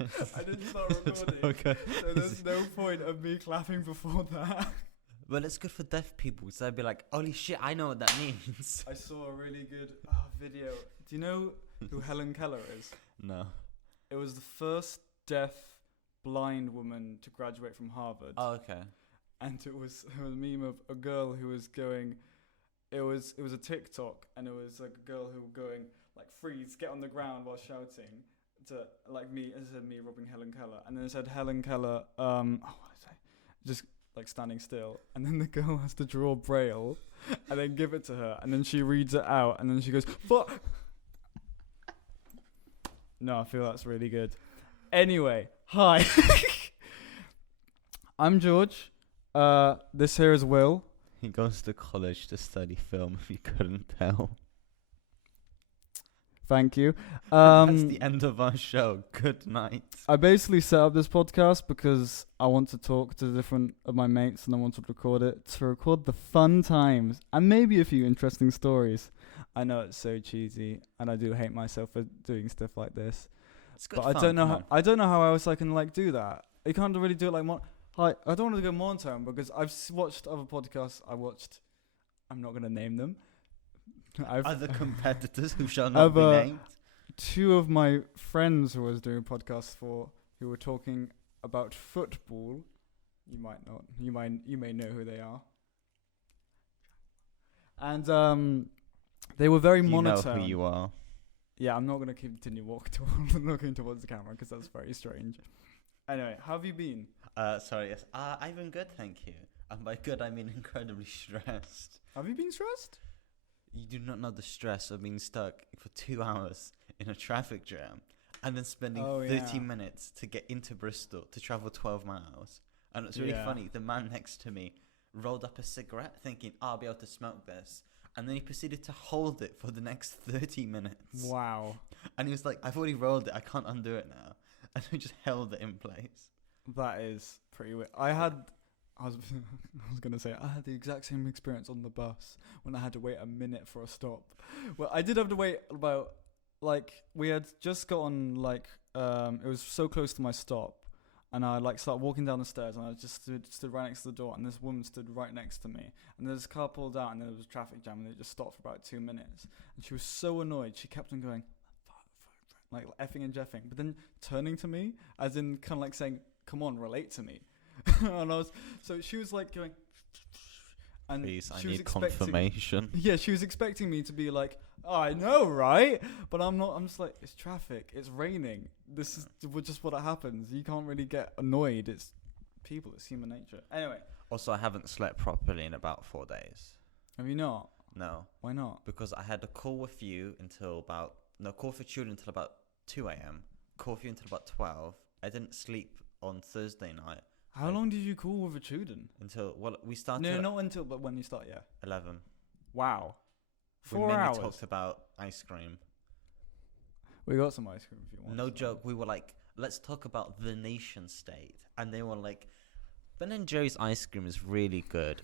I didn't start recording. Okay. So there's no point of me clapping before that. Well, it's good for deaf people, so they'd be like, holy shit, I know what that means. I saw a really good video. Do you know who Helen Keller is? No. It was the first deaf blind woman to graduate from Harvard. Oh, okay. And it was a meme of a girl who was going, it was a TikTok, and it was like a girl who was going like, freeze, get on the ground while shouting to like me, as in me robbing Helen Keller, and then it said Helen Keller, what did I say? Just like standing still, and then the girl has to draw braille and then give it to her, and then she reads it out, and then she goes, fuck. No, I feel that's really good. Anyway, hi. I'm George. This here is Will. He goes to college to study film, if you couldn't tell. Thank you. That's the end of our show. Good night. I basically set up this podcast because I want to talk to different of my mates, and I want to record it to record the fun times and maybe a few interesting stories. I know it's so cheesy, and I do hate myself for doing stuff like this. It's good But fun, I don't know come how. on. I don't know how else I can like do that. You can't really do it like I don't want to go monotone because I've watched other podcasts. I'm not gonna name them. Other competitors who shall not be named. Two of my friends who I was doing podcasts for, who were talking about football. You might not. You may know who they are. And they were very monotone. You know who you are. Yeah, I'm not gonna continue looking towards the camera because that's very strange. Anyway, how have you been? Sorry, yes. I've been good, thank you. And by good, I mean incredibly stressed. Have you been stressed? You do not know the stress of being stuck for 2 hours in a traffic jam and then spending 30 minutes to get into Bristol to travel 12 miles. And it's really funny. The man next to me rolled up a cigarette thinking, I'll be able to smoke this. And then he proceeded to hold it for the next 30 minutes. Wow. And he was like, I've already rolled it. I can't undo it now. And he just held it in place. That is pretty weird. I was gonna say I had the exact same experience on the bus when I had to wait a minute for a stop. Well, I did have to wait about we had just got on it was so close to my stop, and I started walking down the stairs, and I just stood right next to the door, and this woman stood right next to me, and there's a car pulled out, and there was a traffic jam, and it just stopped for about 2 minutes, and she was so annoyed. She kept on going like effing and jeffing, but then turning to me as in kind of like saying, "Come on, relate to me." And she was like going, and please, I she was need confirmation. Yeah, she was expecting me to be like, oh, I know, right? But I'm not. I'm just like, it's traffic, it's raining. This is just what happens. You can't really get annoyed. It's people. It's human nature. Anyway. Also, I haven't slept properly in about 4 days. Have you not? No. Why not? Because I had a call with you call for children until about 2 a.m. Call for you until about 12. I didn't sleep on Thursday night. How long did you call with a children? We started. No, not until, but when you start, yeah. 11. Wow. 4 we mainly hours. talked about ice cream. We got some ice cream if you want. No joke. We were like, let's talk about the nation state, and they were like, Ben and Jerry's ice cream is really good,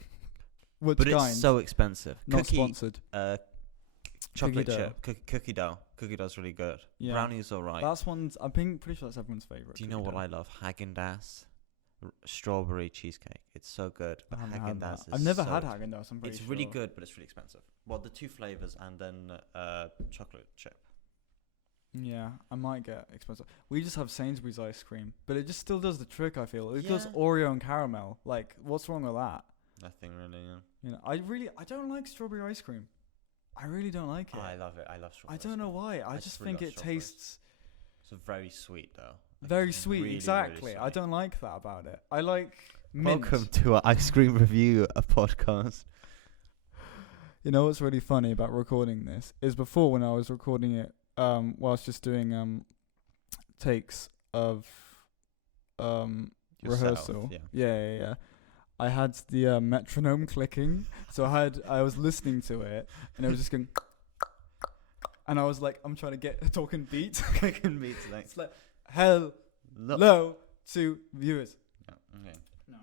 Which but kind? it's so expensive. Not sponsored. Chocolate Cookie chip, cookie dough. Cookie dough's really good. Yeah. Brownie's alright. That's one's. I'm pretty sure that's everyone's favorite. Do you know what I love? Haagen-Dazs. Strawberry cheesecake. It's so good. But Haagen-Dazs is I've never had Haagen-Dazs. I'm pretty It's sure. really good, but it's really expensive. Well, the 2 flavors and then chocolate chip. Yeah, I might get expensive. We just have Sainsbury's ice cream, but it just still does the trick. I feel it does Yeah. Oreo and caramel. Like, what's wrong with that? Nothing really. Yeah. You know, I don't like strawberry ice cream. I really don't like it. Oh, I love it. I love strawberry. I don't know why. I just just really think love it strawberries. tastes It's very sweet though. very it's sweet. really, Exactly. really I sweet. don't like that about it. I like mint. Welcome to our ice cream review podcast. You know what's really funny about recording this is before when I was recording it, whilst just doing takes of rehearsal. Yeah. I had the metronome clicking, so I was listening to it, and it was just going, and I was like, I'm trying to get a talking beat. Clicking beats like. It's like, hello to viewers. Yeah, okay. No.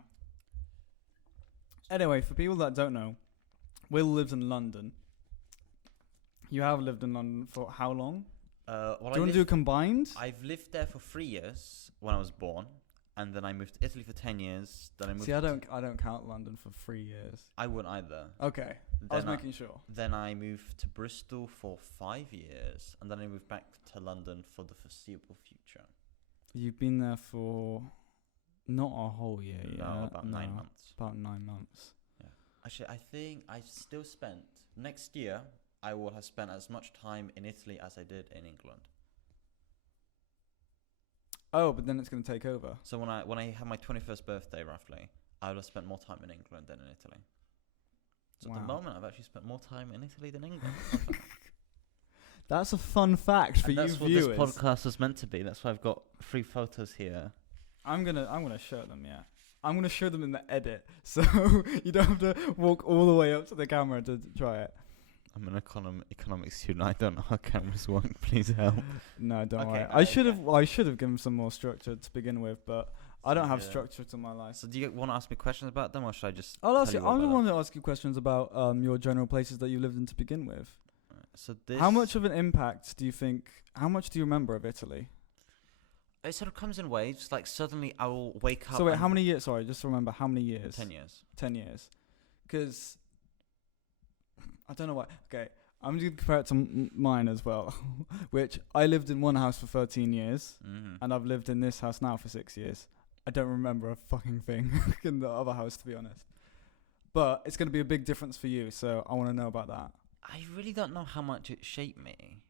Anyway, for people that don't know, Will lives in London. You have lived in London for how long? Well, do you want to do combined? I've lived there for 3 years when I was born, and then I moved to Italy for 10 years. Then I moved. See, I don't count London for 3 years. I wouldn't either. Okay, I was making sure. Then I moved to Bristol for 5 years, and then I moved back to London for the foreseeable future. You've been there for not a whole year yet. No, about 9 months. About 9 months. Yeah. Actually, I think I've still spent next year. I will have spent as much time in Italy as I did in England. Oh, but then it's going to take over. So when I have my 21st birthday, roughly, I would have spent more time in England than in Italy. So at the moment, I've actually spent more time in Italy than England. That's a fun fact for you viewers. That's what this podcast was meant to be. That's why I've got 3 photos here. I'm gonna show them. Yeah, I'm gonna show them in the edit, so you don't have to walk all the way up to the camera to try it. I'm an economics student. I don't know how cameras work. Please help. No, don't worry. I should have given some more structure to begin with, but I don't have structure to my life. So do you want to ask me questions about them, or should I just? I'll ask you. I want to ask you questions about your general places that you lived in to begin with. So how much of an impact do you think? How much do you remember of Italy? It sort of comes in waves. Like suddenly I will wake up. So wait, how many years? Sorry, just remember how many years? 10 years. 10 years. Because I don't know why. Okay, I'm just going to compare it to mine as well. Which I lived in one house for 13 years. And I've lived in this house now for 6 years. I don't remember a fucking thing in the other house, to be honest. But it's going to be a big difference for you, so I want to know about that. I really don't know how much it shaped me.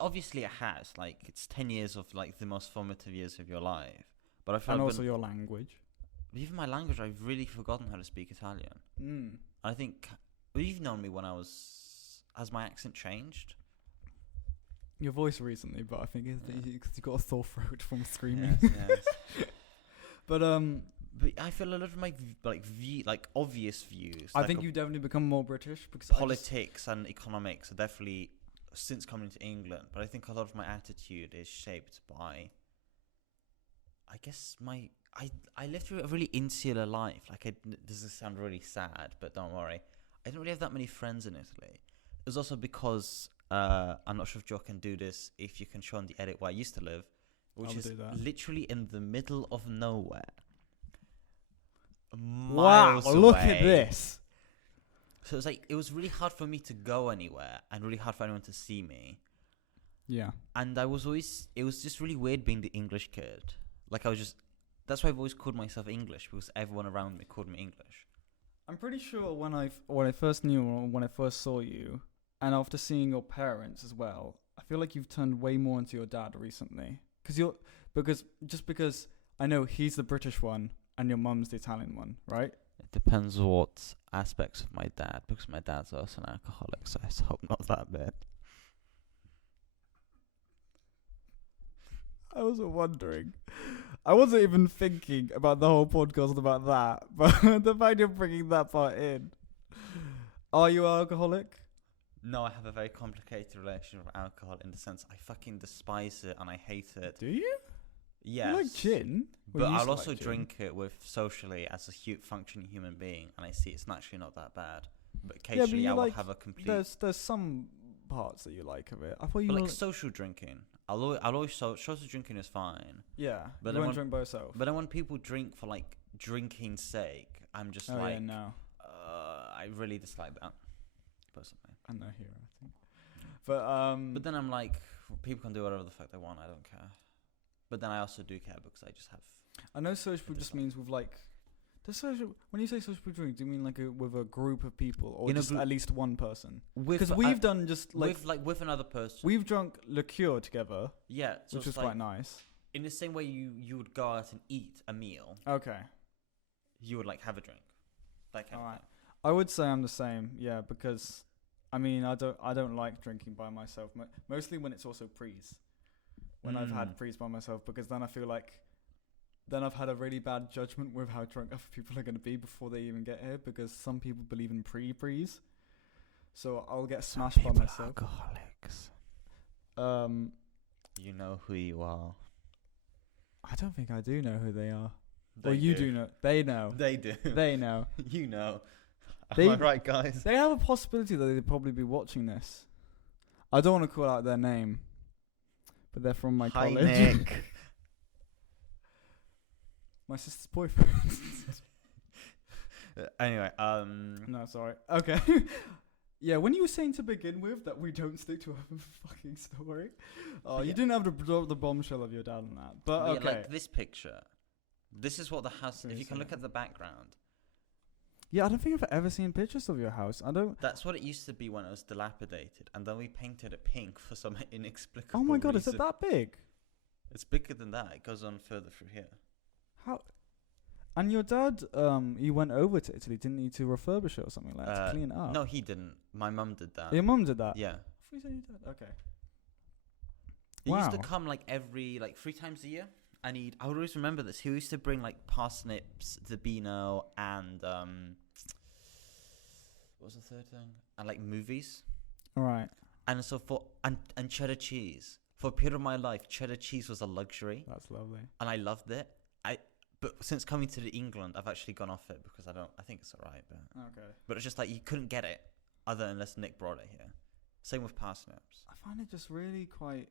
Obviously it has. Like, it's 10 years of, like, the most formative years of your life. But I feel and also your language. Even my language, I've really forgotten how to speak Italian. I think... Well, you've known me when I was... Has my accent changed? Your voice recently, but I think it's because you got a sore throat from screaming. Yes. But I feel a lot of my obvious views. I think you've definitely become more British because politics and economics are definitely since coming to England. But I think a lot of my attitude is shaped by. I guess I lived through a really insular life. Like, this does sound really sad, but don't worry. I didn't really have that many friends in Italy. It was also because I'm not sure if Joe can do this. If you can show on the edit where I used to live, which is literally in the middle of nowhere. Miles away. Look at this. So it was really hard for me to go anywhere and really hard for anyone to see me. Yeah. And it was just really weird being the English kid. Like, that's why I've always called myself English, because everyone around me called me English. I'm pretty sure when I first knew or when I first saw you, and after seeing your parents as well, I feel like you've turned way more into your dad recently. Because I know he's the British one and your mum's the Italian one, right? It depends what aspects of my dad, because my dad's also an alcoholic, so I hope not that bad. I wasn't wondering. I wasn't even thinking about the whole podcast about that, but the fact you're bringing that part in. Are you an alcoholic? No, I have a very complicated relationship with alcohol in the sense I fucking despise it and I hate it. Do you? Yes. You like gin? But I'll also drink it with socially as a functioning human being, and I see it's naturally not that bad. But occasionally I will have a complete... There's some parts that you like of it. I thought you like social drinking. I'll always social drinking is fine. Yeah, but you won't drink by yourself. But then when people drink for like drinking's sake, I'm just yeah, no. I really dislike that personally. I'm no hero, I think. But then I'm like, people can do whatever the fuck they want. I don't care. But then I also do care because I just have. I know social just means with like. When you say social drink, do you mean like with a group of people, or just at least one person? Because we've done just like with another person. We've drunk liqueur together. Yeah, so which was quite nice. In the same way you would go out and eat a meal. Okay. You would like have a drink. That kind of thing. I would say I'm the same. Yeah, because I mean I don't like drinking by myself. Mostly when it's also prees. When I've had prees by myself, because then I feel like. Then I've had a really bad judgment with how drunk other people are going to be before they even get here, because some people believe in pre-prees. So I'll get smashed by myself. Alcoholics. You know who you are. I don't think I do know who they are. You do know. They know. They do. They know. You know. Am I right, guys? They have a possibility that they'd probably be watching this. I don't want to call out their name. but they're from my Hi, college. Nick. My sister's boyfriend. Anyway, No, sorry. Okay. Yeah, when you were saying to begin with that we don't stick to a fucking story, you didn't have to drop the bombshell of your dad on that. But okay. like this picture. This is what the house. If you can look at the background. Yeah, I don't think I've ever seen pictures of your house. I don't. That's what it used to be when it was dilapidated, and then we painted it pink for some inexplicable. Oh my god, reason. is it that big? It's bigger than that. It goes on further through here. How? And your dad, he went over to Italy, didn't he, to refurbish it or something like that, to clean it up? No, he didn't. My mum did that. Your mum did that? Yeah. I thought you said your dad. Okay. He used to come like 3 times a year. And I would always remember this. He used to bring like parsnips, zabino, and what was the third thing? And like movies. All right. And so and cheddar cheese. For a period of my life, cheddar cheese was a luxury. That's lovely. And I loved it. But since coming to England, I've actually gone off it because I think it's alright. But it's just like you couldn't get it unless Nick brought it here. Same with parsnips. I find it just really quite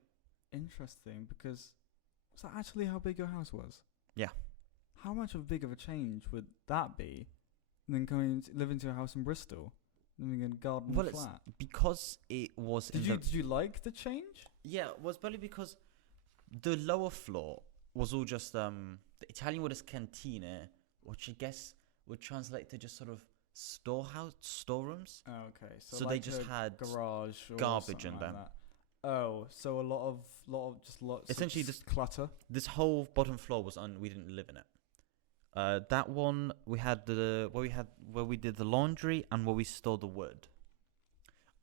interesting because was that actually how big your house was? Yeah. How much of big of a change would that be than living to a house in Bristol, living in a garden flat? It's because it was. Did you like the change? Yeah, it was probably because the lower floor was all just the Italian word is cantina, which I guess would translate to just sort of storerooms. Oh, okay. So like they just had garage or garbage in like them. That. Oh, so a lot of lots essentially of just clutter. This whole bottom floor was we didn't live in it. That one we had where we did the laundry and where we stored the wood,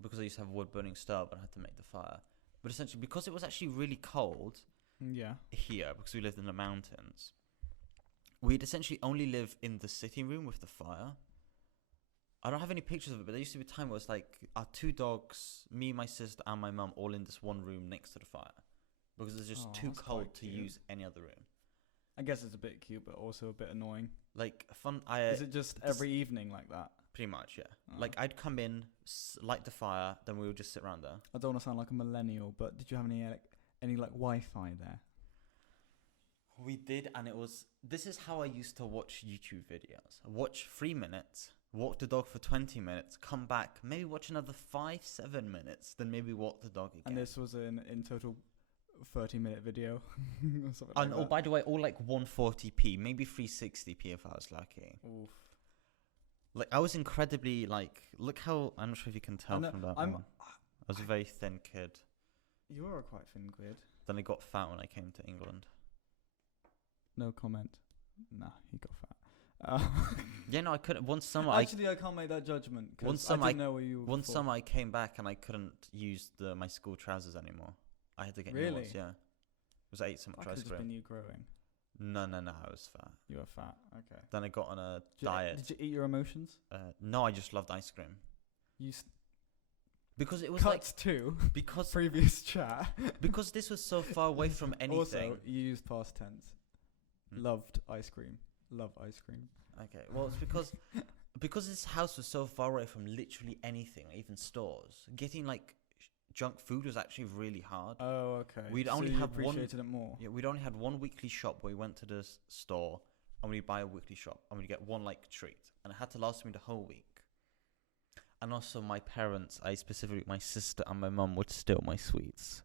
because I used to have a wood burning stove and I had to make the fire. But essentially, because it was actually really cold. Yeah. Here, because we lived in the mountains, we'd essentially only live in the sitting room with the fire. I don't have any pictures of it, but there used to be a time where it was like our 2 dogs, me, my sister, and my mum all in this one room next to the fire, because it's just too cold to use any other room. I guess it's a bit cute, but also a bit annoying. Like fun. Is it just every evening like that? Pretty much, yeah. Like I'd come in, light the fire, then we would just sit around there. I don't want to sound like a millennial, but did you have any Wi-Fi there? We did, and this is how I used to watch YouTube videos. Watch 3 minutes, walk the dog for 20 minutes, come back, maybe watch another 5-7 minutes, then maybe walk the dog again. And this was in total 30-minute video. By the way, all like 140p, maybe 360p if I was lucky. Oof. Like I was incredibly look how, I'm not sure if you can tell from that one. I was a very thin kid. You are a quite thin kid. Then I got fat when I came to England. No comment. Nah, he got fat. Yeah, no, I couldn't. One summer, I can't make that judgment. One summer, I didn't know where you were. One summer, I came back and I couldn't use my school trousers anymore. I had to get new ones. Yeah, it was 8 summer That could have just been you growing. No, I was fat. You were fat. Okay. Then I got on a diet. Did you eat your emotions? No, I just loved ice cream. Because it was Cuts too. Because previous chat. Because this was so far away from anything. Also, you used past tense. Loved ice cream. Love ice cream. Okay. Well, it's because this house was so far away from literally anything, even stores. Getting junk food was actually really hard. Oh, okay. We'd only have appreciated it more. Yeah, we'd only had one weekly shop where we went to the store and we'd buy a weekly shop and we'd get one treat, and it had to last me the whole week. And also, my parents, specifically my sister and my mum, would steal my sweets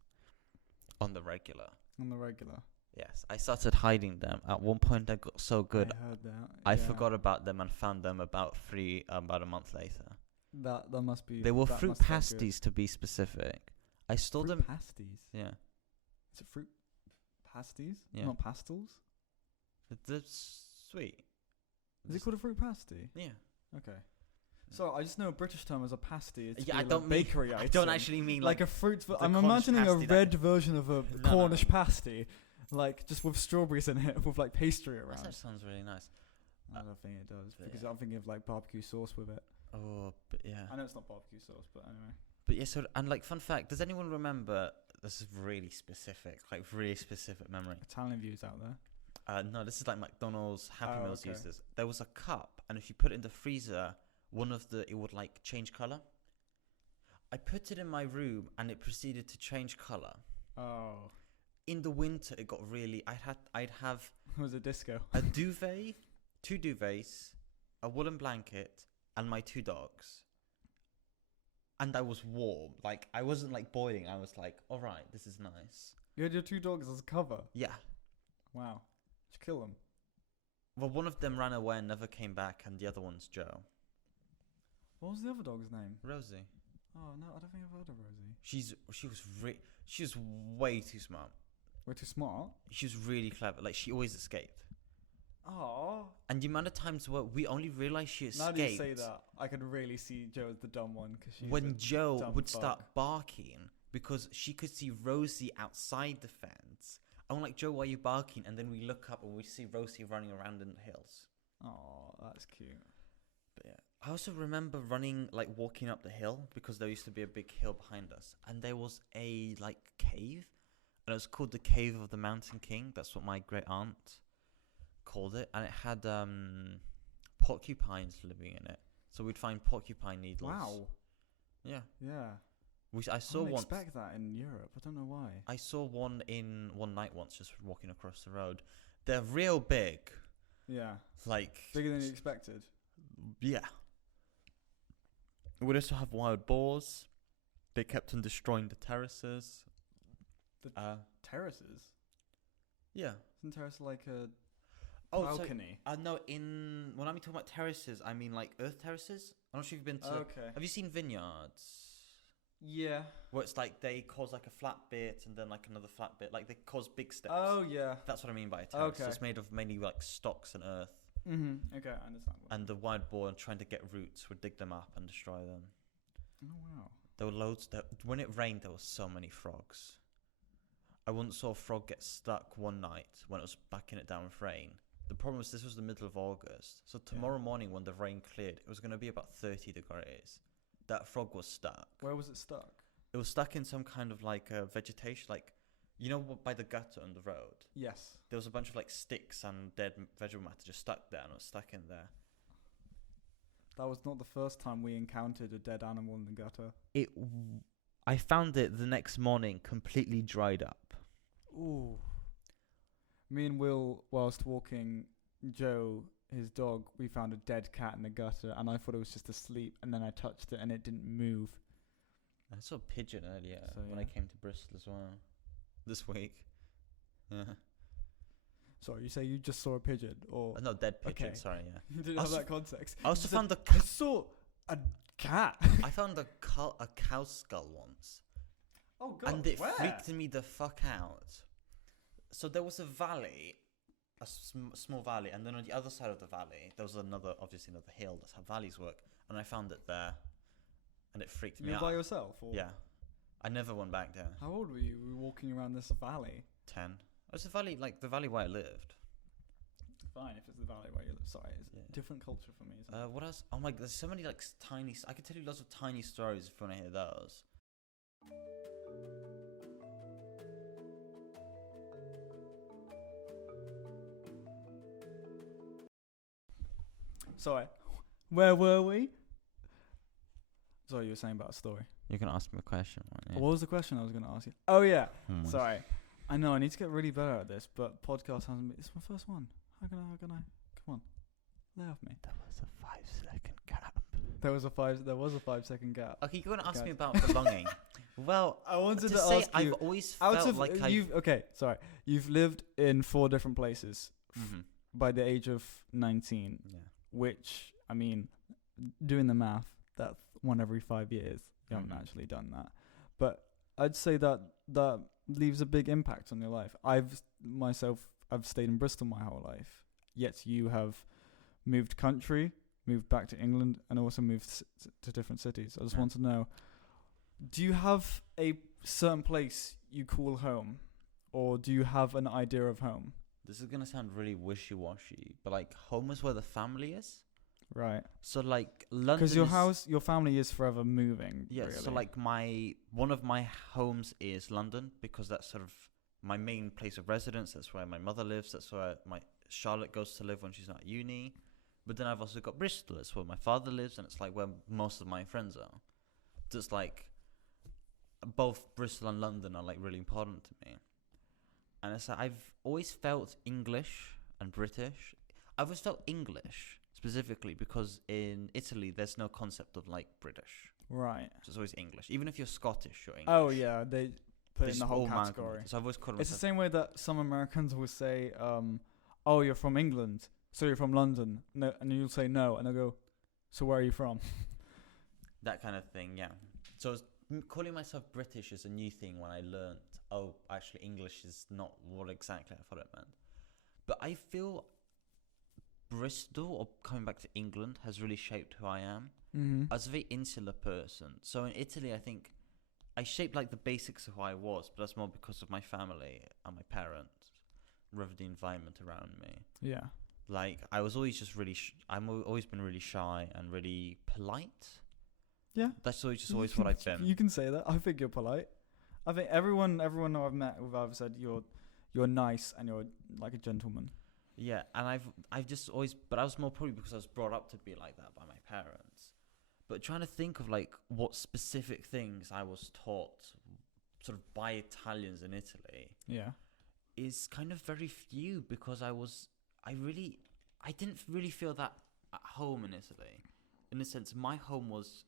on the regular. On the regular. Yes, I started hiding them. At one point, I got so good, I heard that. I forgot about them and found them about a month later. That must be. They were fruit pasties, to be specific. I stole them. Pasties. Yeah. Is it fruit pasties? Yeah. Not pastels. It's sweet. Is it called a fruit pasty? Yeah. Okay. So I just know a British term as a pasty. It's I don't mean bakery item. I don't actually mean like a fruit. I'm imagining a red version of a Cornish pasty, just with strawberries in it, with pastry around. That sounds really nice. I don't think it does, because I'm thinking of barbecue sauce with it. Oh, but yeah. I know it's not barbecue sauce, but anyway. But yeah, and fun fact, does anyone remember? This is really specific memory. Italian views out there. No, this is McDonald's, Happy Meals used this. There was a cup, and if you put it in the freezer, it would change color. I put it in my room, and it proceeded to change color. Oh. in the winter it got really. I'd have It was a disco. a duvet, 2 duvets, a woolen blanket, and my 2 dogs. And I was warm. Like, I wasn't like boiling. I was like, all right, this is nice. You had your 2 dogs as cover? Yeah. Wow. Did you kill them? Well, one of them ran away and never came back, and the other one's Joe. What was the other dog's name? Rosie. Oh, no, I don't think I've heard of Rosie. She was way too smart. Way too smart? She was really clever. Like, she always escaped. Oh. And the amount of times where we only realised she escaped. Now that you say that, I could really see Joe as the dumb one. When Joe would start barking because she could see Rosie outside the fence. I'm like, Joe, why are you barking? And then we look up and we see Rosie running around in the hills. Oh, that's cute. But yeah. I also remember walking up the hill because there used to be a big hill behind us. And there was a, cave. And it was called the Cave of the Mountain King. That's what my great aunt called it. And it had porcupines living in it. So we'd find porcupine needles. Wow. Yeah. Yeah. I saw one. I expect that in Europe. I don't know why. I saw one in one night once, just walking across the road. They're real big. Yeah. Like bigger than you expected. Yeah. We'd also have wild boars. They kept on destroying the terraces. The terraces? Yeah. Isn't terrace like a balcony? No, when I'm talking about terraces, I mean like earth terraces. I'm not sure if you've been to. Okay. Have you seen vineyards? Yeah. Where it's like they cause like a flat bit and then like another flat bit. Like they cause big steps. Oh, yeah. That's what I mean by a terrace. Okay. It's made of mainly like stalks and earth. Mm-hmm. Okay, I understand. And the wild boar trying to get roots would dig them up and destroy them. Oh, wow. There were loads. When it rained, there were so many frogs. I once saw a frog get stuck one night when it was backing it down with rain. The problem was this was the middle of August. So tomorrow morning when the rain cleared, it was going to be about 30 degrees. That frog was stuck. Where was it stuck? It was stuck in some kind of vegetation, by the gutter on the road. Yes. There was a bunch of sticks and dead vegetable matter just stuck there, and it was stuck in there. That was not the first time we encountered a dead animal in the gutter. I found it the next morning completely dried up. Ooh. Me and Will, whilst walking Joe, his dog, we found a dead cat in the gutter, and I thought it was just asleep, and then I touched it and it didn't move. I saw a pigeon earlier when I came to Bristol as well. This week. Yeah. Sorry, you say you just saw a pigeon? Or no, dead pigeon, okay. sorry, yeah. You didn't have that context. I also found I saw a cat. I found a cow skull once. Oh, God, and it where? freaked me the fuck out. So there was a valley, a small valley, and then on the other side of the valley, there was obviously another hill. That's how valleys work. And I found it there, and it freaked me out. You were by yourself? Or? Yeah. I never went back there. How old were you? We were walking around this valley. 10. It was the valley, the valley where I lived. Fine, if it's the valley where you live. Sorry, it's different culture for me. Isn't it? What else? Oh my God, there's so many tiny. I could tell you lots of tiny stories if you want to hear those. Sorry, where were we? Sorry, you were saying about a story. You're gonna ask me a question, weren't you? What was the question I was gonna ask you? Oh yeah, sorry. I know I need to get really better at this, but podcast hasn't been. It's my first one. How can I? Come on, lay off me. There was a 5-second gap. There was a 5-second gap. Okay, you're gonna ask me about belonging. Well, I wanted to say ask I've you. always felt like You've lived in 4 different places by the age of 19. Yeah. Which, I mean, doing the math, that's 1 every 5 years. You haven't actually done that. But I'd say that leaves a big impact on your life. I've stayed in Bristol my whole life. Yet you have moved country, moved back to England, and also moved to different cities. I just want to know, do you have a certain place you call home? Or do you have an idea of home? This is going to sound really wishy-washy, but home is where the family is. Right. So London. Because your family is forever moving. Yeah. Really. So one of my homes is London because that's sort of my main place of residence. That's where my mother lives. That's where Charlotte goes to live when she's not at uni. But then I've also got Bristol. It's where my father lives, and it's where most of my friends are. So it's both Bristol and London are really important to me. And it's like I've always felt English and British. I've always felt English specifically because in Italy there's no concept of like British. Right. So it's always English. Even if you're Scottish, you're English. Oh yeah, they put it in the whole all category. So I've always called It's the myself. same way that some Americans will say, "Oh, you're from England, so you're from London." No, and you'll say no, and they'll go, "So where are you from?" That kind of thing, yeah. So calling myself British is a new thing when I learnt, oh, actually English is not what exactly I thought it meant. But I feel Bristol, or coming back to England, has really shaped who I am. Mm-hmm. I was a very insular person. So in Italy, I think I shaped like the basics of who I was, but that's more because of my family and my parents, rather than the environment around me. Yeah. Like I was always just really, always been really shy and really polite. Yeah. That's always what I've been. You can say that. I think you're polite. I think everyone I've met who've ever said you're nice and you're like a gentleman. Yeah, and I've just always, but I was more probably because I was brought up to be like that by my parents. But trying to think of like what specific things I was taught sort of by Italians in Italy. Yeah. Is kind of very few because I didn't really feel that at home in Italy. In a sense, my home was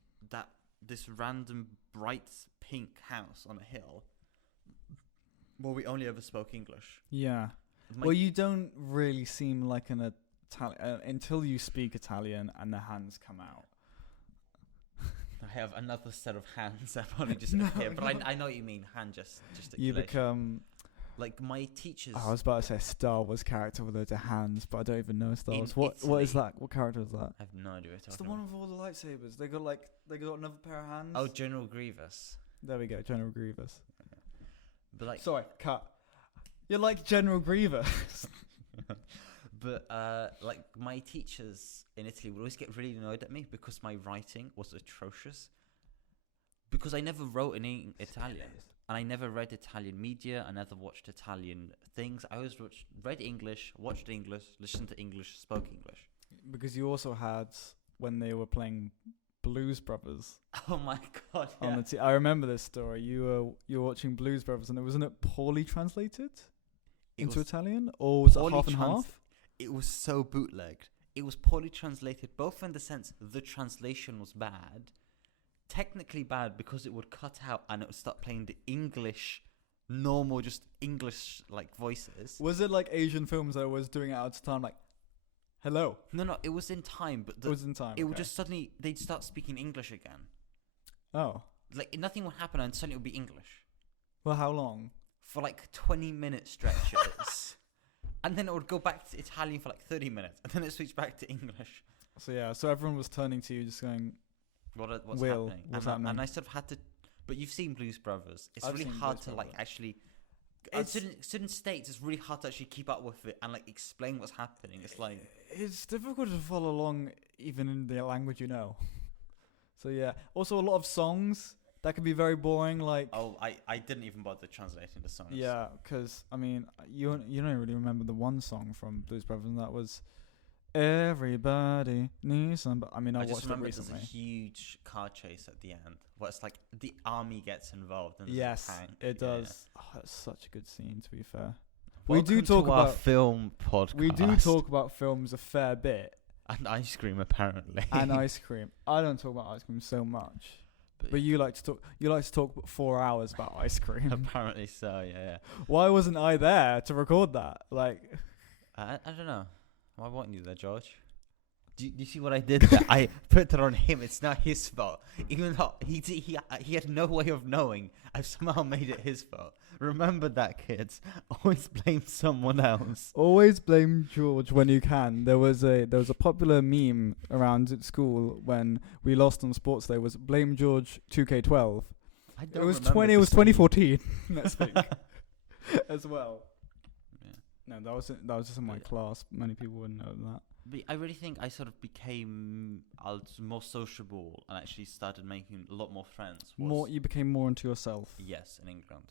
this random bright pink house on a hill where we only ever spoke English. Yeah. Well, you don't really seem like an Italian until you speak Italian and the hands come out. I have another set of hands that probably just appear, but I know what you mean. Hand gesticulation. You become like my teachers. I was about to say a Star Wars character with loads of hands, but I don't even know Star Wars. What is that? What character is that? I have no idea. It's the one with all the lightsabers. They got another pair of hands. Oh, General Grievous. There we go, General Grievous. But like, sorry, cut. You're like General Grievous. But like my teachers in Italy would always get really annoyed at me because my writing was atrocious. Because I never wrote in Italian, and I never read Italian media. I never watched Italian things. I always read English, watched English, listened to English, spoke English. Because you also had when they were playing Blues Brothers. Oh my god! Yeah. On the I remember this story. You were watching Blues Brothers, and wasn't it poorly translated into Italian, or was it half and half? It was so bootlegged. It was poorly translated, both in the sense the translation was bad, technically bad because it would cut out and it would start playing the English, normal, just English like voices. Was it like Asian films that was doing it out of time, like, hello? No, it was in time, but it was in time. It would just suddenly they'd start speaking English again. Oh, like nothing would happen and suddenly it would be English. Well, how long? For like 20-minute stretches. And then it would go back to Italian for like 30 minutes. And then it switched back to English. So yeah, so everyone was turning to you just going, what's Will, happening? happening? And I sort of had to... But you've seen Blues Brothers. It's I've really seen hard Blues to Brothers. like actually... In certain states, it's really hard to actually keep up with it and like explain what's happening. It's like... It's difficult to follow along even in the language you know. So yeah. Also a lot of songs that can be very boring, like... Oh, I didn't even bother translating the songs. Yeah, because, I mean, you don't really remember the one song from Blues Brothers, and that was Everybody Needs Somebody. I mean, I watched it recently. There's a huge car chase at the end where it's like the army gets involved. And yes, a tank. It does. Oh, that's such a good scene, to be fair. Welcome we do talk to about our film podcast. We do talk about films a fair bit. And ice cream, apparently. And ice cream. I don't talk about ice cream so much. But you like to talk. You like to talk 4 hours about ice cream. Apparently so. Yeah. Why wasn't I there to record that? Like, I don't know. Why weren't you there, George? Do you see what I did there? I put it on him. It's not his fault. Even though he had no way of knowing, I've somehow made it his fault. Remember that, kids. Always blame someone else. Always blame George when you can. There was a popular meme around at school when we lost on sports day. Was blame George 2K12. It was 2014. Let's think. As well. Yeah. No, that was just in my class. Many people wouldn't know that. But I really think I sort of became more sociable and actually started making a lot more friends. You became more into yourself. Yes, in England.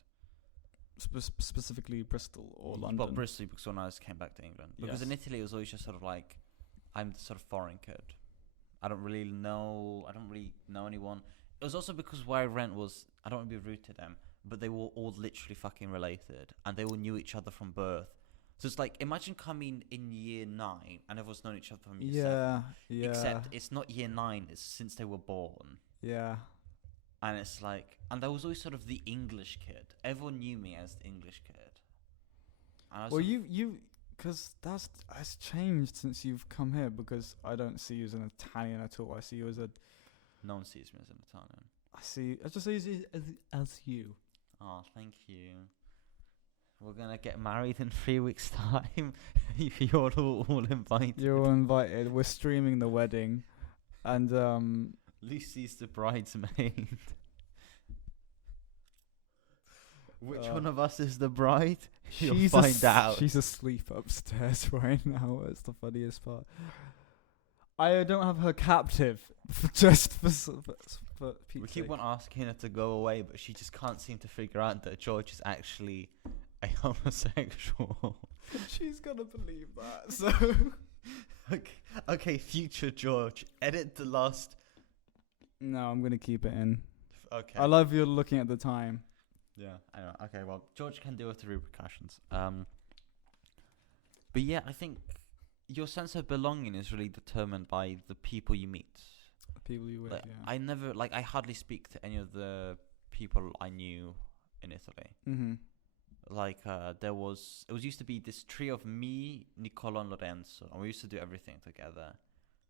Specifically Bristol or London. But Bristol, because when I came back to England. Because in Italy it was always just sort of like, I'm the sort of foreign kid. I don't really know anyone. It was also because where I went was, I don't want to be rude to them, but they were all literally fucking related, and they all knew each other from birth. So it's like, imagine coming in year 9 and everyone's known each other from year 7. Yeah. Except it's not year 9; it's since they were born. Yeah. And it's like, and I was always sort of the English kid. Everyone knew me as the English kid. And I was because that's changed since you've come here. Because I don't see you as an Italian at all. I see you as a. No one sees me as an Italian. I just see you as you. Oh, thank you. We're gonna get married in 3 weeks' time. You're all invited. You're all invited. We're streaming the wedding, and Lucy's the bridesmaid. Which one of us is the bride? You'll find out. She's asleep upstairs right now. It's the funniest part. I don't have her captive, just for Pete's We keep sake. on asking her to go away, but she just can't seem to figure out that George is actually a homosexual. She's gonna believe that. So okay, future George, edit the last. no, I'm gonna keep it in. Okay. I love you looking at the time. Yeah, I know. Okay, well, George can deal with the repercussions. But yeah, I think your sense of belonging is really determined by the people you meet. The people you with, Like, yeah. I hardly speak to any of the people I knew in Italy. Mm-hmm. Like, it used to be this trio of me, Nicola, and Lorenzo, and we used to do everything together.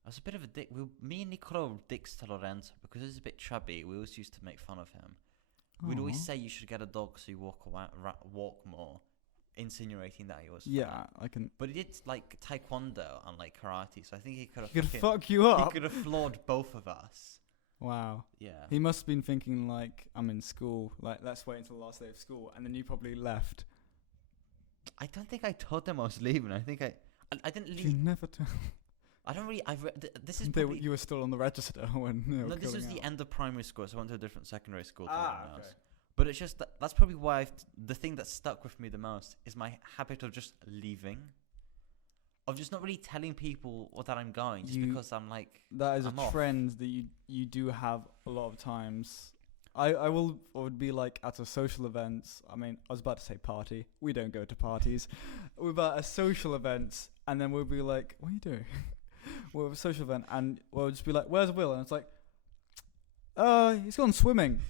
I was a bit of a dick. Me and Nicola were dicks to Lorenzo because he was a bit chubby. We always used to make fun of him. We'd always say you should get a dog so you walk more, insinuating that he was. Yeah, fat. I can. But he did like taekwondo and like karate, so I think he could have. He could fuck you up. He could have floored both of us. Wow. Yeah. He must have been thinking like, I'm in school. Like, let's wait until the last day of school, and then you probably left. I don't think I told them I was leaving. I think I didn't leave. You never tell. I don't really. This is probably, you were still on the register when. No, this was the end of primary school, so I went to a different secondary school. Okay. But it's just that's probably why the thing that stuck with me the most is my habit of just leaving, of just not really telling people that I'm going, just because I'm like. That is I'm a off. trend that you do have a lot of times. I would be like at a social events. I mean, I was about to say party. We don't go to parties. We're about a social events, and then we'll be like, "What are you doing?" We're at a social event, and we'll just be like, "Where's Will?" And it's like, he's gone swimming."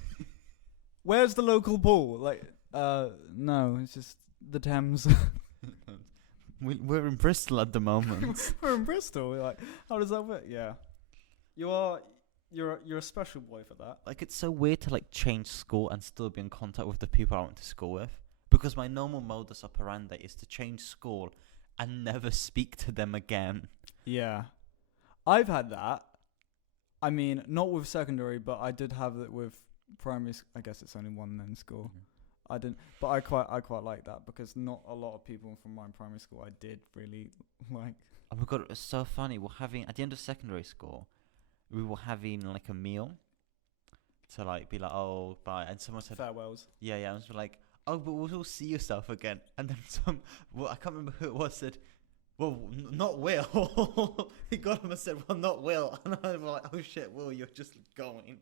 Where's the local pool? Like, no, it's just the Thames. We're in Bristol at the moment. We're in Bristol. We're like, how does that work? Yeah, you're a special boy for that. Like, it's so weird to like change school and still be in contact with the people I went to school with, because my normal modus operandi is to change school and never speak to them again. Yeah, I've had that. I mean, not with secondary, but I did have it with primary. I guess it's only one then school. Mm-hmm. I didn't, but I quite like that because not a lot of people from my primary school I did really like. Oh my god, it was so funny. We're having at the end of secondary school, we were having like a meal to like be like, oh bye, and someone said farewells. Yeah, and so like, oh, but we'll see yourself again. And then I can't remember who it was, said, well, not Will. He got him and said, well, not Will. And I was like, oh shit, Will, you're just going.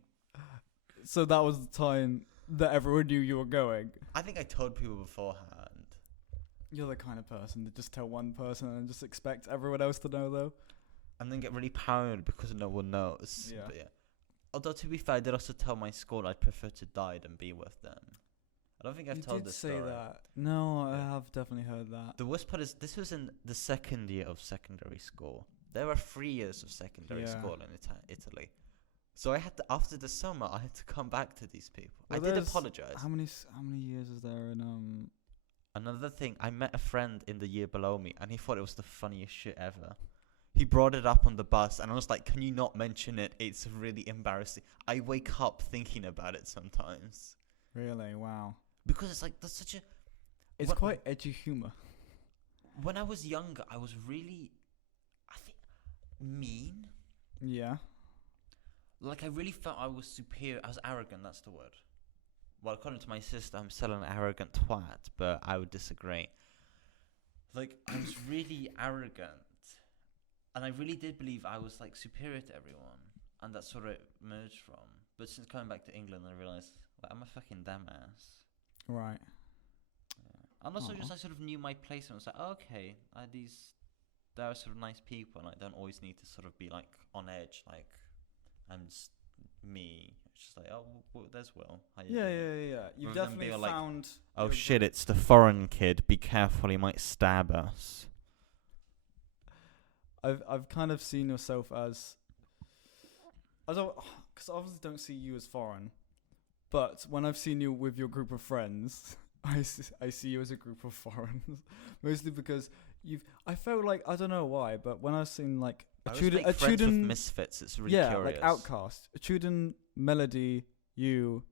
So that was the time that everyone knew you were going. I think I told people beforehand. You're the kind of person to just tell one person and just expect everyone else to know, though. And then get really paranoid because no one knows. Yeah. But yeah. Although, to be fair, I did also tell my school I'd prefer to die than be with them. I don't think I've told this story. You did say that. No, I have definitely heard that. The worst part is this was in the second year of secondary school. There were 3 years of secondary school in Italy. So I had to, after the summer, I had to come back to these people. Well, I did apologize. How many years is there in Another thing, I met a friend in the year below me, and he thought it was the funniest shit ever. He brought it up on the bus, and I was like, can you not mention it? It's really embarrassing. I wake up thinking about it sometimes. Really? Wow. Because it's like, that's such a... It's quite edgy humor. When I was younger, I was really, I think, mean. Yeah. Like, I really felt I was superior. I was arrogant, that's the word. Well, according to my sister, I'm still an arrogant twat, but I would disagree. Like, I was really arrogant. And I really did believe I was, like, superior to everyone. And that's sort of emerged from. But since coming back to England, I realised, like, I'm a fucking dumbass. Right. And also Aw. just I sort of knew my place and I was like, okay, there are sort of nice people, and I don't always need to sort of be like on edge, like I'm just me. It's just like, oh, there's Will. How you Yeah, doing? yeah, yeah, yeah. You've Rather than definitely being like, found. oh your shit, group. it's the foreign kid. Be careful, he might stab us. I've kind of seen yourself as. I don't, because I obviously don't see you as foreign, but when I've seen you with your group of friends, I see you as a group of foreigners, mostly because I felt like, I don't know why, but when I've seen like I always make friends with misfits. It's really curious. like Outcast, Chuden, Melody, you,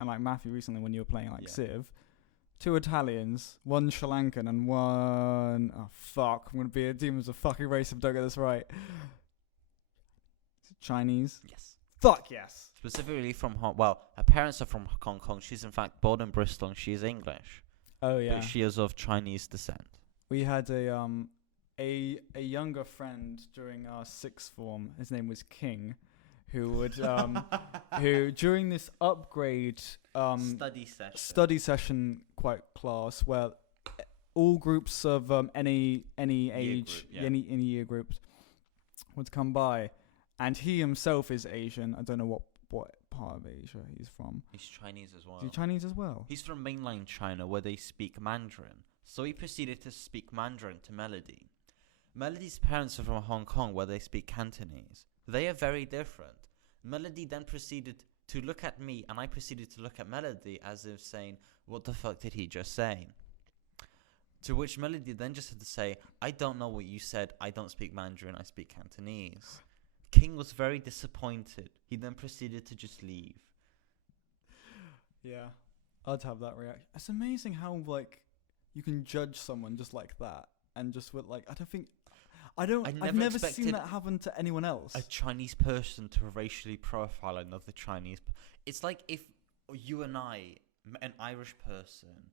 and like Matthew recently when you were playing like Civ. 2 Italians, 1 Sri Lankan, and 1... Oh, fuck. I'm going to be a demon's a fucking race if I don't get this right. Chinese? Yes. Fuck yes. Specifically from her parents are from Hong Kong. She's in fact born in Bristol and she is English. Oh, yeah. But she is of Chinese descent. We had a younger friend during our 6th form. His name was King, who would who during this upgrade study session quite class where all groups of any age any year groups would come by, and he himself is Asian. I don't know what part of Asia he's from. He's Chinese as well. Is he Chinese as well? He's from mainland China where they speak Mandarin. So he proceeded to speak Mandarin to Melody. Melody's parents are from Hong Kong where they speak Cantonese. They are very different. Melody then proceeded to look at me, and I proceeded to look at Melody as if saying, what the fuck did he just say? To which Melody then just had to say, I don't know what you said. I don't speak Mandarin. I speak Cantonese. King was very disappointed. He then proceeded to just leave. Yeah, I'd have that reaction. It's amazing how like you can judge someone just like that, and just with like I've never seen that happen to anyone else. A Chinese person to racially profile another Chinese. It's like if you and I, an Irish person,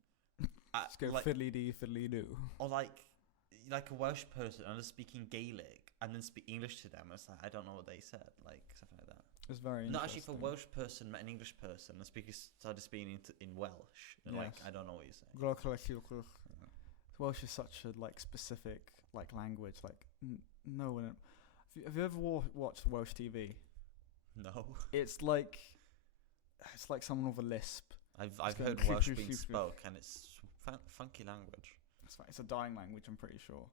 just go like, fiddly dee, fiddly doo, or like a Welsh person and speaking Gaelic and then speak English to them. It's like I don't know what they said, like something like that. It's very not actually. If a Welsh person met an English person and started speaking in Welsh, and like I don't know what you're saying. Welsh is such a like specific like language. Like no one. Have you ever watched Welsh TV? No. It's like someone with a lisp. I've heard Welsh being spoke, and it's funky language. It's a dying language. I'm pretty sure.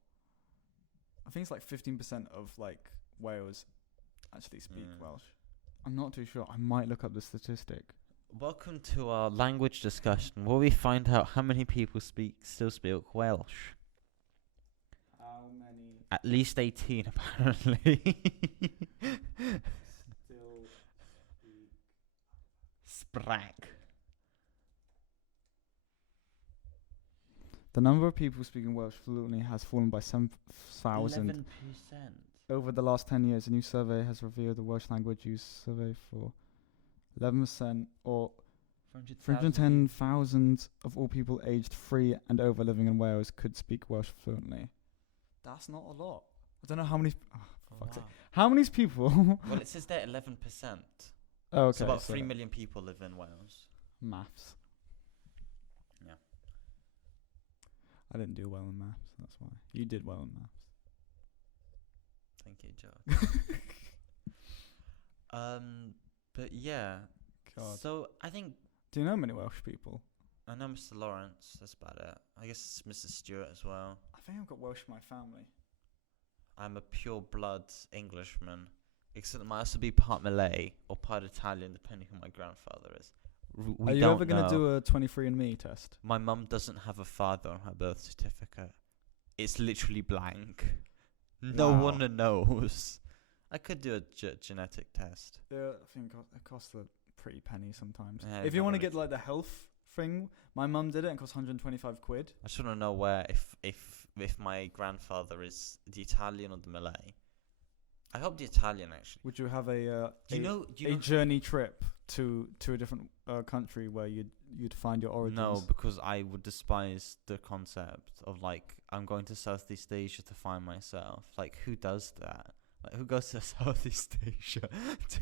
I think it's like 15% of like Wales actually speak Welsh. I'm not too sure. I might look up the statistic. Welcome to our language discussion, where we find out how many people still speak Welsh. How many? At least 18, apparently. Still speak. Sprack. The number of people speaking Welsh fluently has fallen by 7,000 11%. over the last 10 years. A new survey has revealed the Welsh language use survey for 11%, or 310,000 of all people aged 3 and over living in Wales could speak Welsh fluently. That's not a lot. I don't know how many. How many people? Well, it says there 11%. Oh, okay. So about 3 million people live in Wales. Maths. Yeah. I didn't do well in maths. That's why. You did well in maths. Thank you, Joe. But yeah. God. So I think. Do you know many Welsh people? I know Mr. Lawrence. That's about it. I guess it's Mr. Stewart as well. I think I've got Welsh in my family. I'm a pure blood Englishman, except I might also be part Malay or part Italian, depending who my grandfather is. Are you ever going to do a 23andMe test? My mum doesn't have a father on her birth certificate. It's literally blank. No one knows. I could do a genetic test. Yeah, I think it costs a pretty penny sometimes. Yeah, if you want to get like the health thing, my mum did it and it cost 125 quid. I just want to know where if my grandfather is the Italian or the Malay. I hope the Italian, actually. Would you have a journey trip to a different country where you'd find your origins? No, because I would despise the concept of like I'm going to Southeast Asia to find myself. Like, who does that? Like, who goes to Southeast Asia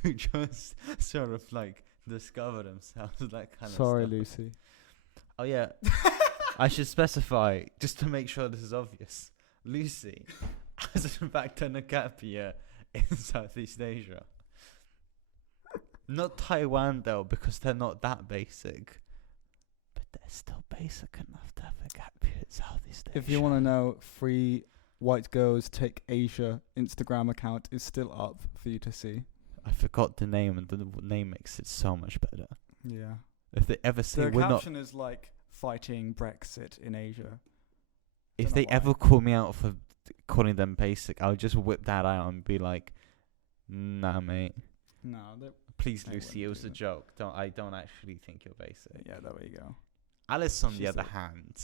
to just sort of like discover themselves? That kind of stuff. Sorry, Lucy. Oh yeah, I should specify just to make sure this is obvious. Lucy has in fact done a gap year in Southeast Asia. Not Taiwan though, because they're not that basic. But they're still basic enough to have a gap year in Southeast Asia. If you want to know, Free White Girls Take Asia Instagram account is still up for you to see. I forgot the name, and the name makes it so much better. Yeah. If they ever say The we're not, caption is like fighting Brexit in Asia. if they ever call me out for calling them basic, I'll just whip that out and be like, "Nah, mate. No, Please, they Lucy, it wouldn't was do a that. joke. I don't actually think you're basic." yeah, there we go. Alice, on the She's other the- hand,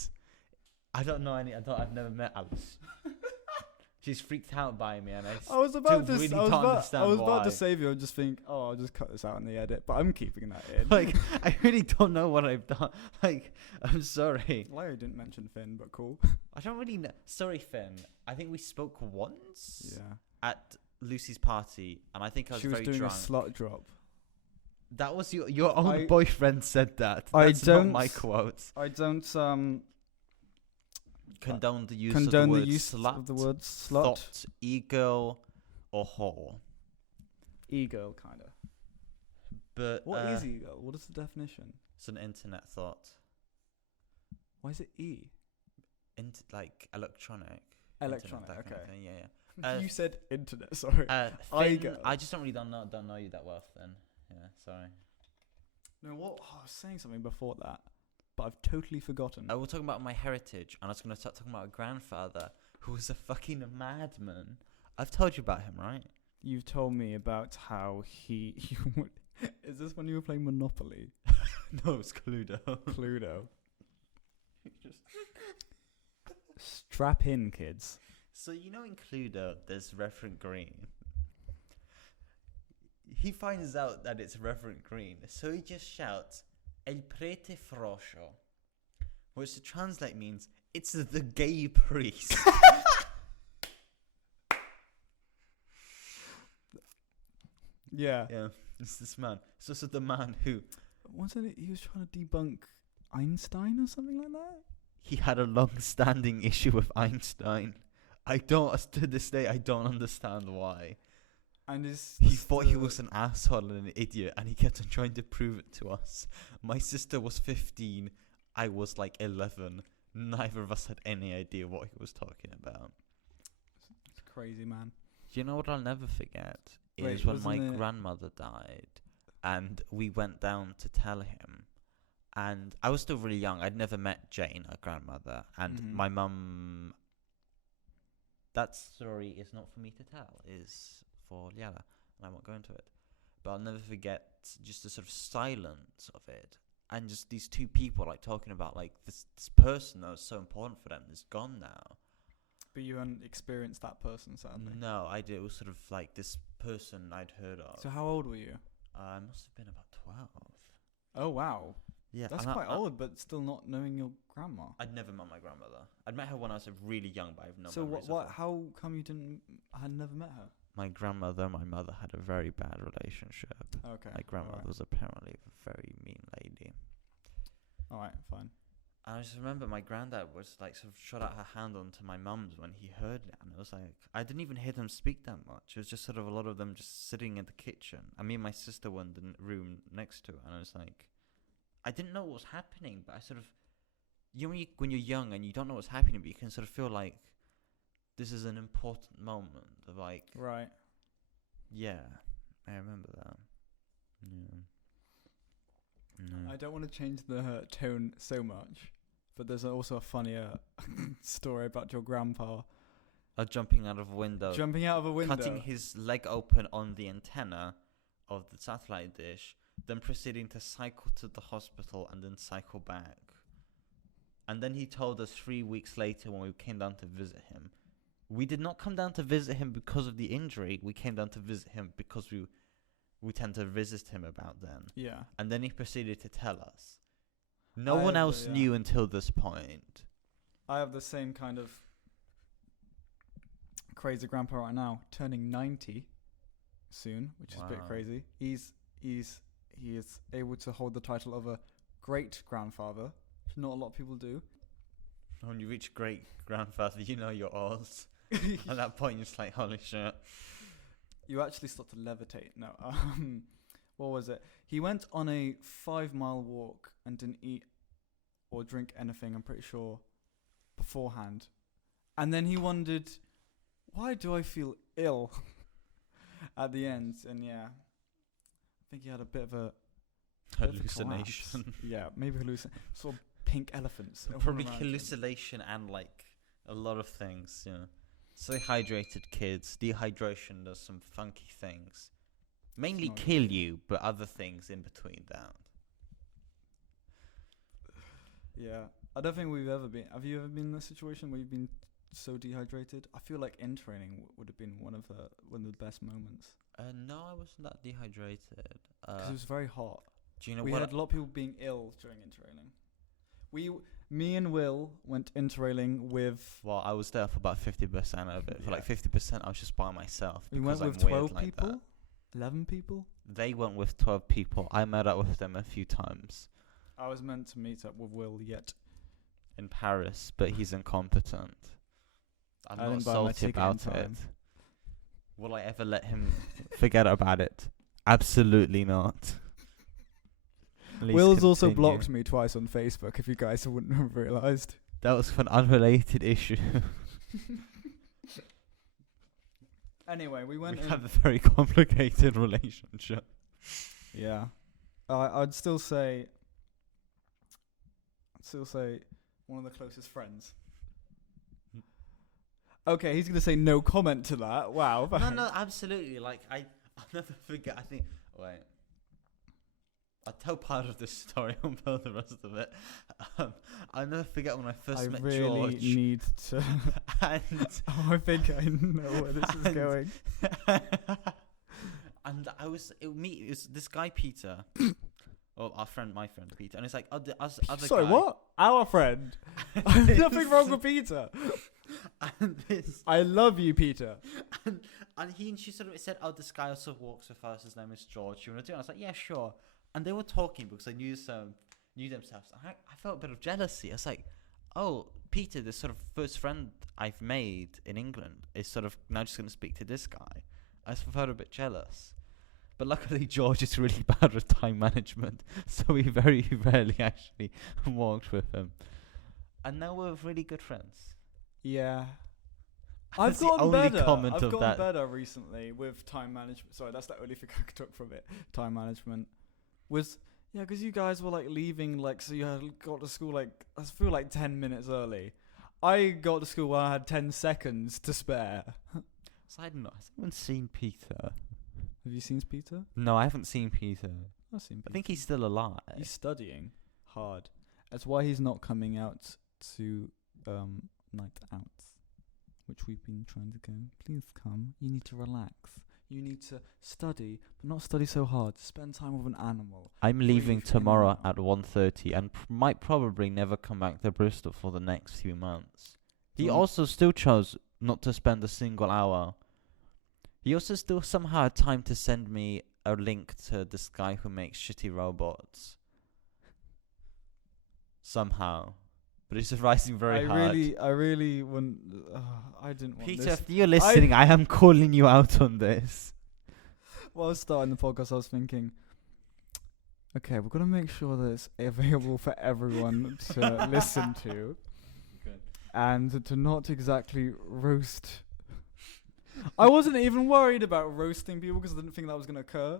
I don't know any. I've never met Alice. She's freaked out by me, and I was about to. really I was don't about, understand I was about why. to save you and just think, oh, I'll just cut this out in the edit, but I'm keeping that in. Like, I really don't know what I've done. Like, I'm sorry. Larry didn't mention Finn, but cool. I don't really know. Sorry, Finn. I think we spoke once Yeah. at Lucy's party, and I think I was She was very doing drunk. a slut drop. That was your own I- boyfriend said that. I That's not don't my quotes. I don't Condone the use condone of the the word use slut, of the word slut. thought, e-girl, or whore. E-girl, kind of. But What is e-girl? What is the definition? it's an internet thought. Why is it E? Like electronic. Electronic, internet, that kind of okay. thing, yeah. You said internet, sorry. Finn, girl. I just don't really don't know you that well, Finn. Yeah, sorry. No, what? Oh, I was saying something before that, but I've totally forgotten. We're talking about my heritage, and I was going to start talking about a grandfather who was a fucking madman. I've told you about him, right? You've told me about how he is this when you were playing Monopoly? No, it's Cluedo. Cluedo. Strap in, kids. So you know in Cluedo, there's Reverend Green. He finds out that it's Reverend Green, so he just shouts, "El prete froscio," which to translate means, "It's the gay priest." Yeah. Yeah, it's this man. So the man who Wasn't it? He was trying to debunk Einstein or something like that. he had a long-standing issue with Einstein. To this day, I don't understand why. And his He thought he was an asshole and an idiot, and he kept on trying to prove it to us. My sister was 15, I was like 11. Neither of us had any idea what he was talking about. It's crazy, man. You know what I'll never forget Wait, is when my wasn't it- grandmother died, and we went down to tell him. And I was still really young. I'd never met Jane, our grandmother, and Mhm. my mum. That story is not for me to tell. Is for Liala, and I won't go into it. But I'll never forget just the sort of silence of it, and just these two people like talking about like this person that was so important for them is gone now. But you hadn't experienced that person, sadly. No, I did. It was sort of like this person I'd heard of. So how old were you? I must have been about 12. Oh wow, Yeah, that's and quite old, but still not knowing your grandma. I'd never met my grandmother. I'd met her when I was really young, but I've no So memories what? of her. How come you had never met her? My grandmother and my mother had a very bad relationship. Okay. My grandmother was apparently a very mean lady. All right, fine. And I just remember my granddad was like sort of shot out her hand onto my mum's when he heard it, and it was like I didn't even hear them speak that much. It was just sort of a lot of them just sitting in the kitchen. And me and my sister were in the room next to it, and I was like, I didn't know what was happening, but I sort of, you know, when you're young and you don't know what's happening, but you can sort of feel like this is an important moment of like, Right. yeah, I remember that. Yeah. No. I don't want to change the tone so much, but there's also a funnier story about your grandpa Jumping out of a window. jumping out of a window. Cutting his leg open on the antenna of the satellite dish, then proceeding to cycle to the hospital and then cycle back. And then he told us 3 weeks later when we came down to visit him, we did not come down to visit him because of the injury. We came down to visit him because we tend to visit him about then. Yeah. And then he proceeded to tell us. No one else yeah. knew until this point. I have the same kind of crazy grandpa right now, turning 90 soon, which is a bit Wow. crazy. He is able to hold the title of a great grandfather, which not a lot of people do. When you reach great grandfather, you know your odds. At that point, you're just like, holy shit. You actually start to levitate. No, what was it? He went on a 5-mile walk and didn't eat or drink anything, I'm pretty sure, beforehand. And then he wondered, why do I feel ill at the end? And yeah, I think he had a bit of a hallucination. Yeah, maybe hallucination. Sort of pink elephants. Probably hallucination and like a lot of things, you know. So hydrated kids, dehydration does some funky things. Mainly kill you, but other things in between that. Yeah. I don't think we've ever been. Have you ever been in a situation where you've been so dehydrated? I feel like in training would have been one of the best moments. No, I wasn't that dehydrated. Because it was very hot. Do you know we had a lot of people being ill during in training. Me and Will went interrailing with... Well, I was there for about 50% of it. For like 50%, I was just by myself. We went with 12 people? Like 11 people? They went with 12 people. I met up with them a few times. I was meant to meet up with Will yet. In Paris, but he's incompetent. I'm not salty about it. Will I ever let him forget about it? Absolutely not. Will's also blocked me twice on Facebook, if you guys wouldn't have realised. That was for an unrelated issue. Anyway, we have a very complicated relationship. Yeah. I'd still say one of the closest friends. Okay, he's going to say no comment to that. Wow. No, absolutely. Like, I'll never forget. I think... Wait. I'll tell part of this story and tell the rest of it. I'll never forget when I first met George. I really need to... and I think I know where this is going. And it was this guy, Peter. Well, my friend, Peter. And it's like, other Sorry, guy. What? Our friend? There's nothing wrong with Peter. And this... I love you, Peter. And she sort of said, this guy also walks with us. His name is George. You want to do it? I was like, yeah, sure. And they were talking because they knew themselves. I felt a bit of jealousy. I was like, oh, Peter, this sort of first friend I've made in England, is sort of now just going to speak to this guy. I felt a bit jealous. But luckily, George is really bad with time management, so we very rarely actually walked with him. And now we're really good friends. Yeah. I've gotten better recently with time management. Sorry, that's the only thing I took from it. Time management. Because you guys were like leaving, like, so you had got to school like, I feel like 10 minutes early. I got to school when I had 10 seconds to spare. Side note, has anyone seen Peter? Have you seen Peter? No, I haven't seen Peter. I've seen Peter. I think he's still alive. He's studying hard. That's why he's not coming out to night outs, which we've been trying to go. Please come. You need to relax. You need to study, but not study so hard. Spend time with an animal. I'm leaving tomorrow at 1:30 and might probably never come back to Bristol for the next few months. He also still chose not to spend a single hour. He also still somehow had time to send me a link to this guy who makes shitty robots. Somehow. But it's rising very hard. I really wouldn't... I didn't want Peter, this. if you're listening, I am calling you out on this. While I was starting the podcast, I was thinking, okay, we're going to make sure that it's available for everyone to listen to. Good. And to not exactly roast... I wasn't even worried about roasting people because I didn't think that was going to occur.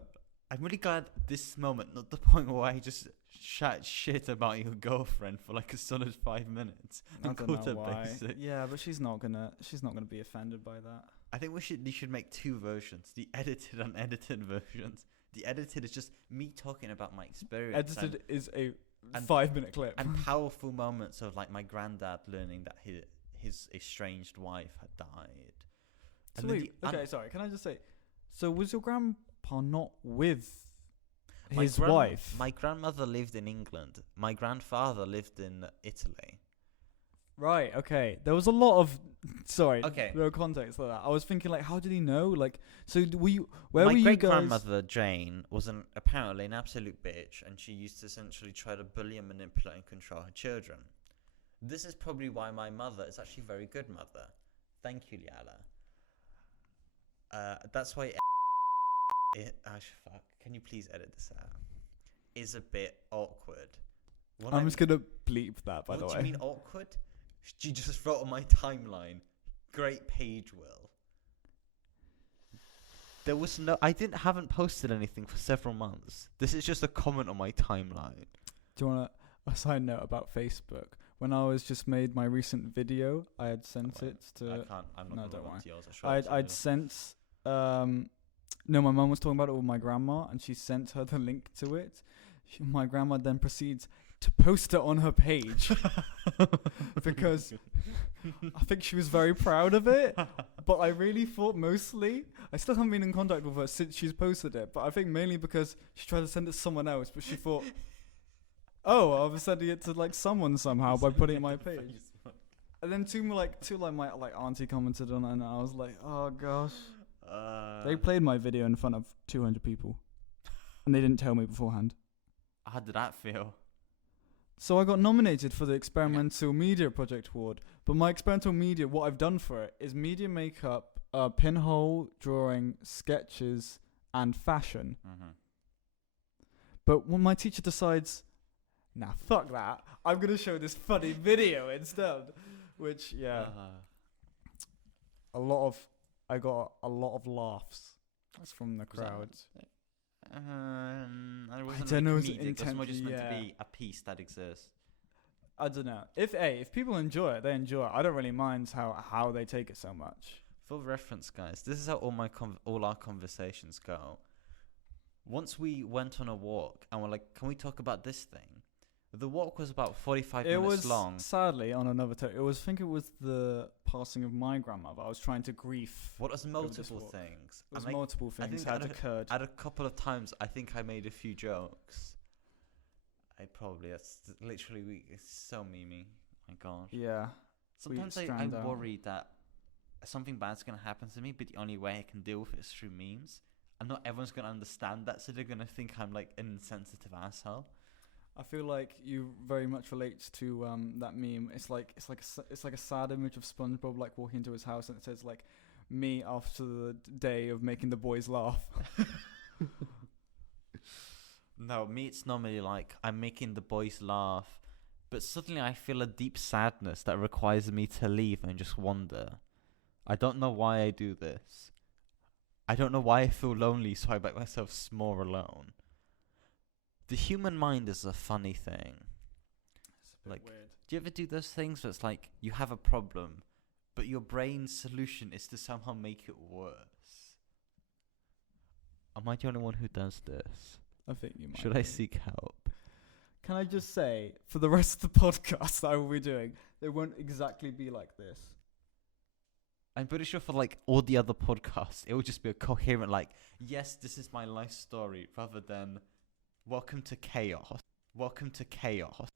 I'm really glad this moment, not the point where I just chat shit about your girlfriend for like a solid 5 minutes. I don't know why. Basic. Yeah, but she's not gonna be offended by that. I think you should make 2 versions: the edited and unedited versions. The edited is just me talking about my experience. Edited is a 5-minute clip. And powerful moments of like my granddad learning that his estranged wife had died. So wait, sorry, can I just say, so was your grandpa not with his wife? My grandmother lived in England. My grandfather lived in Italy. Right. Okay. There was a lot of sorry. Okay. No context for that. I was thinking like, how did he know? Like, so were you? Where My were you great guys? grandmother Jane was apparently an absolute bitch, and she used to essentially try to bully and manipulate and control her children. This is probably why my mother is actually a very good mother. Thank you, Liala. That's why. Fuck. Can you please edit this out? Is a bit awkward. I'm just gonna bleep that. By the way. What do you mean awkward? She just wrote on my timeline. Great page, Will. There was haven't posted anything for several months. This is just a comment on my timeline. Do you want a side note about Facebook? When I was just made my recent video, I had sent it to. I can't. I'm not. No, gonna don't log worry. to yours. I'd sent. No, my mum was talking about it with my grandma, and she sent her the link to it. My grandma then proceeds to post it on her page because I think she was very proud of it. But I really thought mostly, I still haven't been in contact with her since she's posted it. But I think mainly because she tried to send it to someone else, but she thought, oh, I was sending it to like someone somehow by putting it on my page. And then two my auntie commented on it, and I was like, oh gosh. They played my video in front of 200 people, and they didn't tell me beforehand. How did that feel? So I got nominated for the Experimental Media Project Award, but my experimental media, what I've done for it is media makeup, pinhole, drawing, sketches, and fashion. Mm-hmm. But when my teacher decides, nah, fuck that, I'm going to show this funny video instead, which, yeah, I got a lot of laughs from the crowd. I don't know. It's more just meant to be a piece that exists. I don't know. If people enjoy it, they enjoy it. I don't really mind how they take it so much. For reference, guys, this is how all our conversations go. Once we went on a walk and we're like, can we talk about this thing? The walk was about 45 minutes long. Sadly, on another topic, I think it was the passing of my grandmother. I was trying to grief. What was multiple things? It was multiple things had occurred. At a couple of times, I think I made a few jokes. It's so memey. My God. Yeah. Sometimes I worry that something bad's going to happen to me, but the only way I can deal with it is through memes. And not everyone's going to understand that, so they're going to think I'm like an insensitive asshole. I feel like you very much relate to that meme. It's like a sad image of SpongeBob like walking into his house, and it says like, "Me after the day of making the boys laugh." No, me it's normally like I'm making the boys laugh, but suddenly I feel a deep sadness that requires me to leave and just wander. I don't know why I do this. I don't know why I feel lonely, so I make myself small alone. The human mind is a funny thing. It's a bit weird. Do you ever do those things where it's like you have a problem, but your brain's solution is to somehow make it worse? Am I the only one who does this? I think you might. Should I seek help? Can I just say, for the rest of the podcast that I will be doing, they won't exactly be like this. I'm pretty sure for like all the other podcasts, it will just be a coherent like, yes, this is my life story, rather than welcome to chaos. Welcome to chaos.